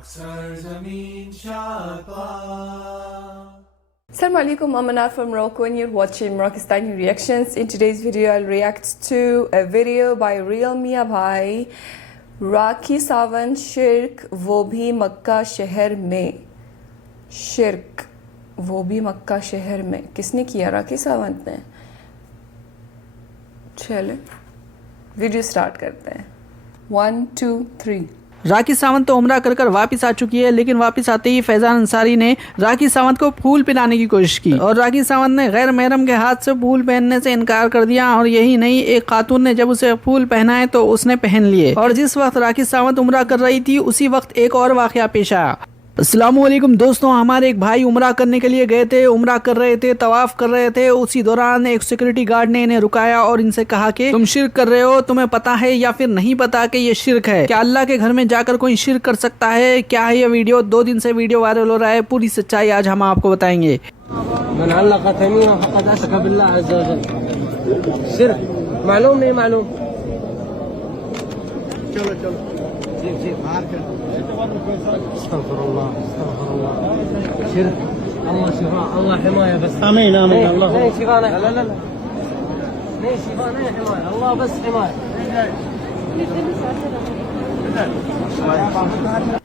Assalamu alaikum, I'm Anar from Morocco and you're watching Moroccistani Reactions. In today's video, I'll react to a video by Real Mia Bhai, Rakhi Sawant Shirk, वो भी मक्का शहर में. शिरक, वो भी मक्का शहर में. किसने किया? राखी सावंत ने. चलो वीडियो स्टार्ट करते हैं. 1 2 3. राखी सावंत तो उम्रा कर वापस आ चुकी है, लेकिन वापस आते ही फैजान अंसारी ने राखी सावंत को फूल पहनाने की कोशिश की और राखी सावंत ने गैर महरम के हाथ से फूल पहनने से इनकार कर दिया। और यही नहीं, एक खातून ने जब उसे फूल पहनाए तो उसने पहन लिए। और जिस वक्त राखी सावंत उम्रा कर रही थी उसी वक्त एक और वाकया पेश आया। अस्सलामुअलैकुम दोस्तों, हमारे एक भाई उम्रा करने के लिए गए थे, उम्रा कर रहे थे, तवाफ कर रहे थे। उसी दौरान एक सिक्योरिटी गार्ड ने इन्हें रुकाया और इनसे कहा कि तुम शिर्क कर रहे हो, तुम्हें पता है या फिर नहीं पता कि ये शिर्क है? क्या अल्लाह के घर में जाकर कोई शिर्क कर सकता है? क्या है ये वीडियो? 2 दिन से वीडियो वायरल हो रहा है, पूरी सच्चाई आज हम आपको बताएंगे। मालूम नहीं मालूम। चलो चलो शिरक الله شفاء الله حماية بس آمين آمين الله नहीं शिफा नहीं لا لا لا नहीं शिफा नहीं حماية الله बस حماية।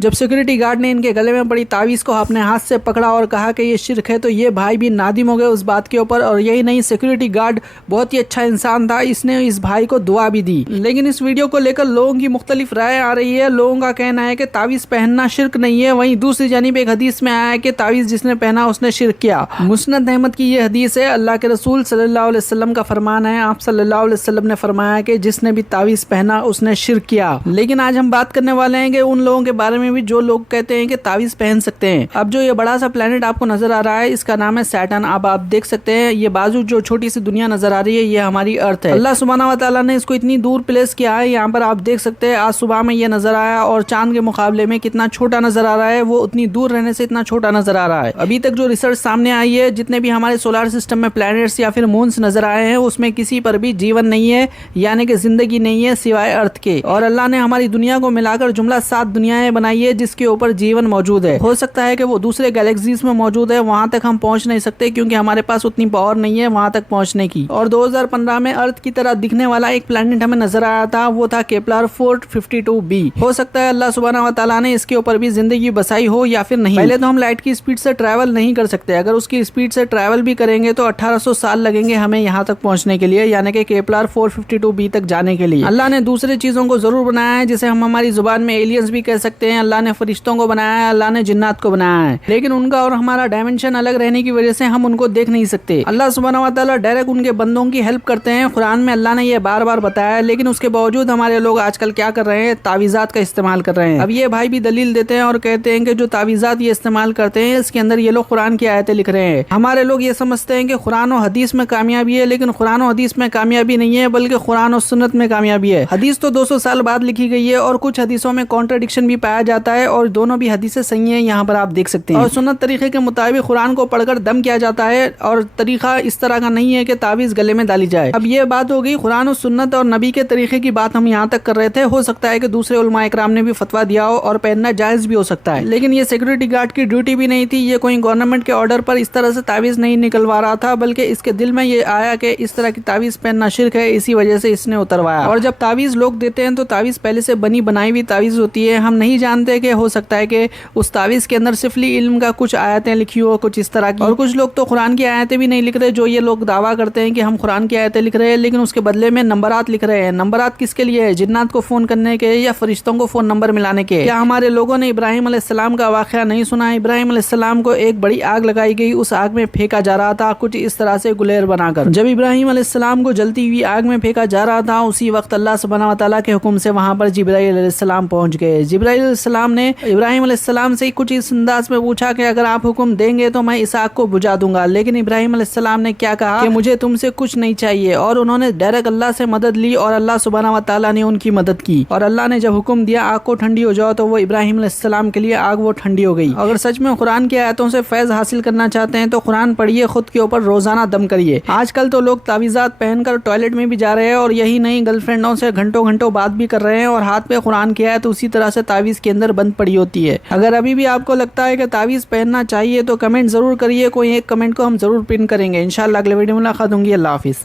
जब सिक्योरिटी गार्ड ने इनके गले में पड़ी तावीज़ को अपने हाथ से पकड़ा और कहा कि ये शिर्क है तो ये भाई भी नादिम हो गए उस बात के ऊपर। और यही नहीं, सिक्योरिटी गार्ड बहुत ही अच्छा इंसान था, इसने इस भाई को दुआ भी दी। लेकिन इस वीडियो को लेकर लोगों की मुख्तलिफ राय आ रही है। लोगों का कहना है कि तावीज़ पहनना शिर्क नहीं है, वहीं दूसरी जानिब एक हदीस में आया है कि तावीज़ जिसने पहना उसने शिर्क किया। मुस्नद अहमद की ये हदीस है, अल्लाह के रसूल सल्लल्लाहु अलैहि वसल्लम का फरमान है। आप सल्लल्लाहु अलैहि वसल्लम ने फरमाया कि जिसने भी तावीज़ पहना उसने शिर्क किया। लेकिन आज हम बात करने वाले हैं कि उन लोगों के बारे में भी जो लोग कहते हैं कि तावीज़ पहन सकते हैं। अब जो ये बड़ा सा प्लेनेट आपको नजर आ रहा है इसका नाम है सैटर्न। अब आप देख सकते हैं ये बाजू जो छोटी सी दुनिया नजर आ रही है ये हमारी अर्थ है। अल्लाह सुब्हानहू व तआला ने इसको इतनी दूर प्लेस किया है। यहाँ पर आप देख सकते हैं आज सुबह में ये नजर आया और चांद के मुकाबले में कितना छोटा नजर आ रहा है, वो उतनी दूर रहने से इतना छोटा नजर आ रहा है। अभी तक जो रिसर्च सामने आई है, जितने भी हमारे सोलर सिस्टम में प्लैनेट्स या फिर मून्स नजर आए हैं उसमें किसी पर भी जीवन नहीं है, यानी कि जिंदगी नहीं है सिवाय अर्थ के। और अल्लाह ने हमारी दुनिया को मिलाकर जुमला 7 दुनियाएं बनाई है जिसके ऊपर जीवन मौजूद है। हो सकता है कि वो दूसरे गैलेक्सीज में मौजूद है, वहां तक हम पहुंच नहीं सकते क्योंकि हमारे पास उतनी पावर नहीं है वहां तक पहुंचने की। और 2015 में अर्थ की तरह दिखने वाला एक प्लैनेट हमें नजर आया था, वो था केपलर 452b। हो सकता है अल्लाह सुब्हानहू व तआला ने इसके ऊपर भी जिंदगी बसाई हो या फिर नहीं। पहले तो हम लाइट की स्पीड से ट्रैवल नहीं कर सकते, अगर उसकी स्पीड से ट्रैवल भी करेंगे तो 1800 साल लगेंगे हमें यहाँ तक पहुंचने के लिए, यानी कि केपलर 452b तक जाने के लिए। अल्लाह ने दूसरे चीजों को जरूर बनाया है, जिसे हम हमारी जुबान में एलियंस भी कह सकते हैं। अल्लाह ने फरिश्तों को बनाया है, अल्लाह ने जिन्नात को बनाया है, लेकिन उनका और हमारा डायमेंशन अलग रहने की वजह से हम उनको देख नहीं सकते। अल्लाह सुब्हानहू व तआला डायरेक्ट उनके बंदों की हेल्प करते हैं, कुरान में अल्लाह ने ये बार बार बताया है। लेकिन उसके बावजूद हमारे लोग आजकल क्या कर रहे हैं, तावीज़ात का इस्तेमाल कर रहे हैं। अब ये भाई भी दलील देते हैं और कहते हैं कि जो तावीज़ात ये इस्तेमाल करते हैं इसके अंदर ये लोग कुरान की आयतें लिख रहे हैं। हमारे लोग ये समझते हैं कि कुरान और हदीस में कामयाबी है, लेकिन कुरान और हदीस में कामयाबी नहीं है बल्कि कुरान और सुन्नत में कामयाबी है। हदीस तो 200 साल बाद लिखी गई है और कुछ हदीसों में कॉन्ट्रडिक्शन भी पाया जाता है और दोनों भी हदीसें सही हैं, यहाँ पर आप देख सकते हैं। और सुन्नत तरीके के मुताबिक कुरान को पढ़कर दम किया जाता है और तरीका इस तरह का नहीं है कि तावीज़ गले में डाली जाए। अब ये बात हो गई कुरान और सुन्नत और नबी के तरीके की बात हम यहाँ तक कर रहे थे। हो सकता है कि दूसरे उलमा इकराम ने भी फतवा दिया हो और पहनना जायज़ भी हो सकता है, लेकिन ये सिक्योरिटी गार्ड की ड्यूटी भी नहीं थी। ये कोई गवर्नमेंट के ऑर्डर पर इस तरह से तावीज़ नहीं निकलवा रहा था, बल्कि इसके दिल में ये आया कि इस तरह की तावीज़ पहनना शिर्क है, इसी वजह से इसने उतरवाया। और जब तावीज़ लोग देते हैं तो तावीज़ पहले से बनी बनाई हुई तावीज़ होती है। हम नहीं जानते कि हो सकता है कि उस तावीज़ के अंदर सिफली इल्म का कुछ आयतें लिखी हो, कुछ इस तरह की। और कुछ लोग तो कुरान की आयतें भी नहीं लिख रहे, जो ये लोग दावा करते हैं कि हम कुरान की आयतें लिख रहे हैं, लेकिन उसके बदले में नंबरात लिख रहे हैं। नंबरात किसके लिए है? जिन्नात को फोन करने के या फरिश्तों को फोन नंबर मिलाने के। क्या हमारे लोगों ने इब्राहिम अलैहिस्सलाम का वाक़या नहीं सुना? इब्राहिम अलैहिस्सलाम को एक बड़ी आग लगाई गई, उस आग में फेंका जा रहा था कुछ इस तरह से गुलेर बनाकर। जब इब्राहिम अलैहिस्सलाम को जलती हुई आग में फेंका जा रहा था उसी वक्त अल्लाह सुब्हानहू व तआला के हुक्म से वहां पर जिब्राइल अलैहिस्सलाम पहुंच गए। जिब्राइल अलैहिस्सलाम ने इब्राहिम अलैहिस्सलाम से कुछ इस अंदाज में पूछा कि अगर आप हुक्म देंगे तो मैं इस आग को बुझा दूंगा। लेकिन इब्राहिम अलैहिस्सलाम ने क्या कहा कि मुझे तुमसे कुछ नहीं चाहिए, और उन्होंने डायरेक्ट अल्लाह से मदद ली और अल्लाह सुब्हानहू व तआला ने उनकी मदद की। और अल्लाह ने जब हुक्म दिया आग को ठंडी हो जाओ तो वो इब्राहिम अलैहिस्सलाम के लिए आग वो ठंडी हो गई। अगर सच में कुरान की आयतों से फैज़ हासिल करना चाहते हैं तो कुरान पढ़िए, खुद के ऊपर रोजाना दम करिए। आजकल तो लोग तावीज़ात पहनकर टॉयलेट में भी जा रहे हैं और यही नहीं गर्लफ्रेंडों से घंटों घंटों बात भी कर रहे हैं और हाथ पे कुरान कुरान की आयत उसी तरह से तावीज़ के अंदर बंद पड़ी होती है। अगर अभी भी आपको लगता है कि तावीज़ पहनना चाहिए तो कमेंट ज़रूर करिए, कोई एक कमेंट को हम ज़रूर पिन करेंगे। इंशाल्लाह अगले वीडियो में मुलाकात होंगी। अल्लाह हाफिज़।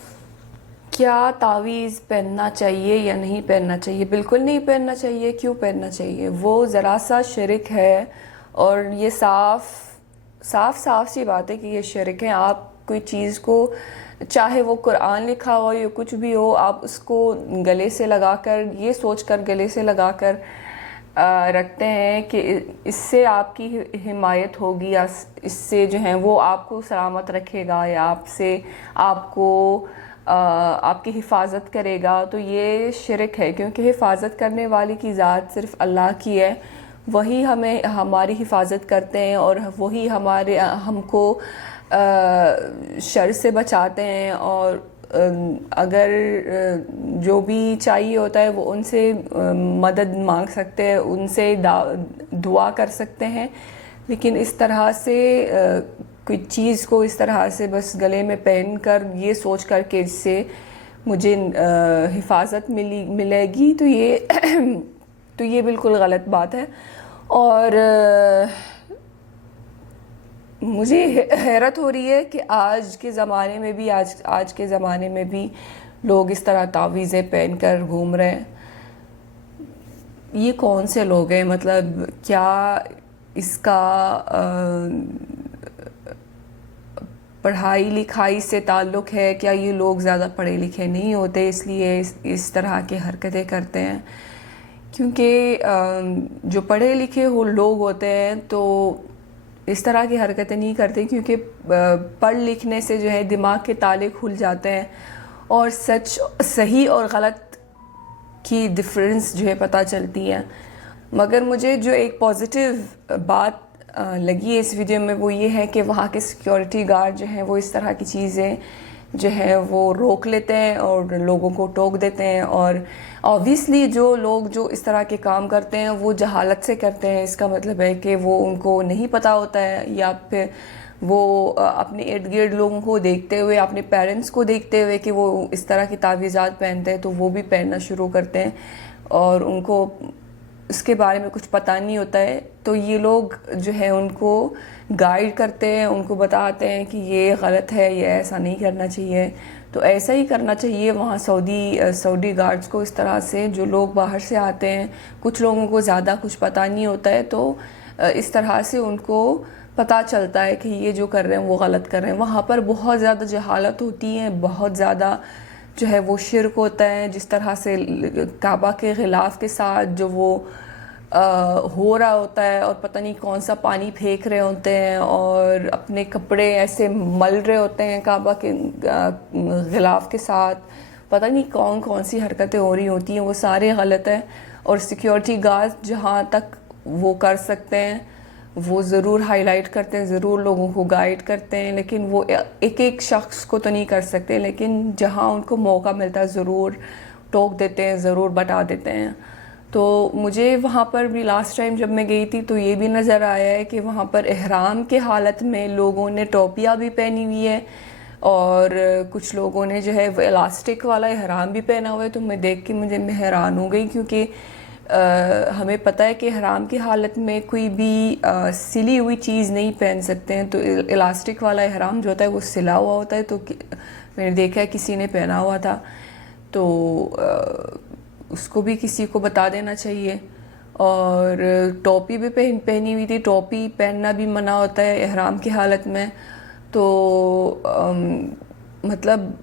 क्या तावीज़ पहनना चाहिए या नहीं पहनना चाहिए? बिल्कुल नहीं पहनना चाहिए। क्यों पहनना चाहिए? वो ज़रा सा शिरक है और ये साफ सी बात है कि ये शिरक है। आप कोई चीज़ को, चाहे वो कुरान लिखा हो या कुछ भी हो, आप उसको गले से लगाकर, ये सोचकर गले से लगाकर रखते हैं कि इससे आपकी हिमायत होगी या इससे जो है वो आपको सलामत रखेगा या आपकी हिफाजत करेगा, तो ये शिरक है। क्योंकि हिफाजत करने वाली की ज़ात सिर्फ अल्लाह की है। वही हमें हमारी हिफाजत करते हैं और वही हमको शर से बचाते हैं। और अगर जो भी चाहिए होता है वो उनसे मदद मांग सकते हैं, उनसे दुआ कर सकते हैं। लेकिन इस तरह से कोई चीज़ को इस तरह से बस गले में पहन कर ये सोच कर के इससे मुझे हिफाजत मिलेगी, तो ये बिल्कुल गलत बात है। और मुझे हैरत हो रही है कि आज के ज़माने में भी लोग इस तरह तावीज़ें पहन कर घूम रहे हैं। ये कौन से लोग हैं? मतलब क्या इसका पढ़ाई लिखाई से ताल्लुक़ है? क्या ये लोग ज़्यादा पढ़े लिखे नहीं होते इसलिए इस तरह की हरकतें करते हैं? क्योंकि जो पढ़े लिखे लोग होते हैं तो इस तरह की हरकतें नहीं करते, क्योंकि पढ़ लिखने से जो है दिमाग के ताले खुल जाते हैं और सही और गलत की डिफरेंस जो है पता चलती है। मगर मुझे जो एक पॉजिटिव बात लगी है इस वीडियो में वो ये है कि वहाँ के सिक्योरिटी गार्ड जो हैं वो इस तरह की चीज़ें जो है वो रोक लेते हैं और लोगों को टोक देते हैं। और ऑब्वियसली जो लोग जो इस तरह के काम करते हैं वो जहालत से करते हैं। इसका मतलब है कि वो उनको नहीं पता होता है, या फिर वो अपने इर्द गिर्द लोगों को देखते हुए, अपने पेरेंट्स को देखते हुए कि वो इस तरह की तावीज़ात पहनते हैं तो वो भी पहनना शुरू करते हैं और उनको इसके बारे में कुछ पता नहीं होता है। तो ये लोग जो है उनको गाइड करते हैं, उनको बताते हैं कि ये गलत है, ये ऐसा नहीं करना चाहिए। तो ऐसा ही करना चाहिए वहाँ सऊदी गार्ड्स को। इस तरह से जो लोग बाहर से आते हैं, कुछ लोगों को ज़्यादा कुछ पता नहीं होता है, तो इस तरह से उनको पता चलता है कि ये जो कर रहे हैं वो गलत कर रहे हैं। वहाँ पर बहुत ज़्यादा जहालत होती है, बहुत ज़्यादा जो है वो शिरक होता है। जिस तरह से काबा के ख़िलाफ़ के साथ जो वो हो रहा होता है और पता नहीं कौन सा पानी फेंक रहे होते हैं और अपने कपड़े ऐसे मल रहे होते हैं काबा के ख़िलाफ़ के साथ, पता नहीं कौन कौन सी हरकतें हो रही होती हैं, वो सारे गलत हैं। और सिक्योरिटी गार्ड जहाँ तक वो कर सकते हैं वो ज़रूर हाईलाइट करते हैं, ज़रूर लोगों को गाइड करते हैं, लेकिन वो एक एक शख्स को तो नहीं कर सकते। लेकिन जहाँ उनको मौका मिलता है ज़रूर टोक देते हैं, ज़रूर बता देते हैं। तो मुझे वहाँ पर भी लास्ट टाइम जब मैं गई थी तो ये भी नज़र आया है कि वहाँ पर इहराम के हालत में लोगों ने टोपियाँ भी पहनी हुई है और कुछ लोगों ने जो है वो इलास्टिक वाला इहराम भी पहना हुआ है। तो मैं देख के मुझे हैरान हो गई, क्योंकि हमें पता है कि इहराम की हालत में कोई भी सिली हुई चीज़ नहीं पहन सकते हैं। तो इलास्टिक वाला इहराम जो होता है वो सिला हुआ होता है। तो मैंने देखा है किसी ने पहना हुआ था, तो उसको भी किसी को बता देना चाहिए। और टोपी भी पहनी हुई थी, टोपी पहनना भी मना होता है इहराम की हालत में। तो मतलब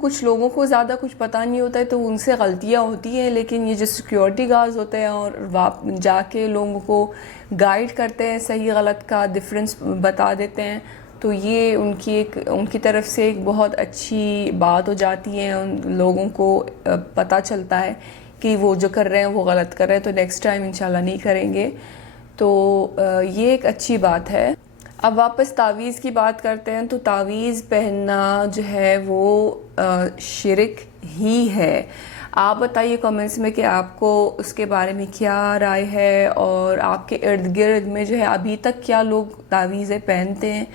कुछ लोगों को ज़्यादा कुछ पता नहीं होता है तो उनसे गलतियाँ होती हैं। लेकिन ये जो सिक्योरिटी गार्ड्स होते हैं और जाके लोगों को गाइड करते हैं, सही गलत का डिफरेंस बता देते हैं, तो ये उनकी तरफ से एक बहुत अच्छी बात हो जाती है। उन लोगों को पता चलता है कि वो जो कर रहे हैं वो गलत कर रहे हैं, तो नेक्स्ट टाइम इंशाल्लाह नहीं करेंगे। तो ये एक अच्छी बात है। अब वापस तावीज़ की बात करते हैं। तो तावीज़ पहनना जो है वो शिरक ही है। आप बताइए कमेंट्स में कि आपको उसके बारे में क्या राय है, और आपके इर्द गिर्द में जो है अभी तक क्या लोग तावीज़ें पहनते हैं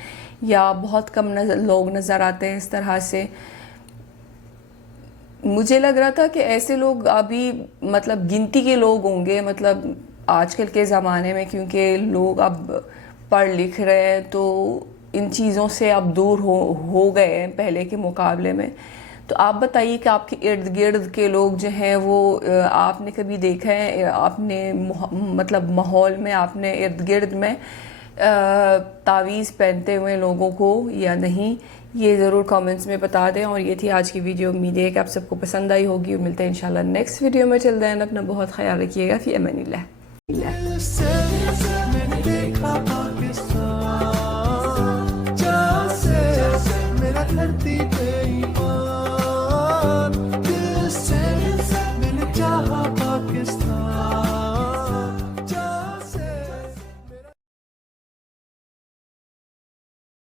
या बहुत कम लोग नज़र आते हैं इस तरह से। مجھے لگ رہا تھا کہ ایسے لوگ ابھی مطلب گنتی کے لوگ ہوں گے مطلب آج کل کے زمانے میں، کیونکہ لوگ اب پڑھ لکھ رہے ہیں تو ان چیزوں سے اب دور ہو گئے ہیں پہلے کے مقابلے میں. تو آپ بتائیے کہ آپ کے ارد گرد کے لوگ جو ہیں وہ آپ نے کبھی دیکھا ہے اپنے مطلب ماحول میں، آپ نے ارد گرد میں تعویذ پہنتے ہوئے لوگوں کو یا نہیں؟ یہ ضرور کامنٹس میں بتا دیں. اور یہ تھی آج کی ویڈیو. امید ہے کہ آپ سب کو پسند آئی ہوگی، اور ملتے ہیں انشاءاللہ نیکسٹ ویڈیو میں. چل دین اپنا بہت خیال رکھیے گا. فی امان اللہ.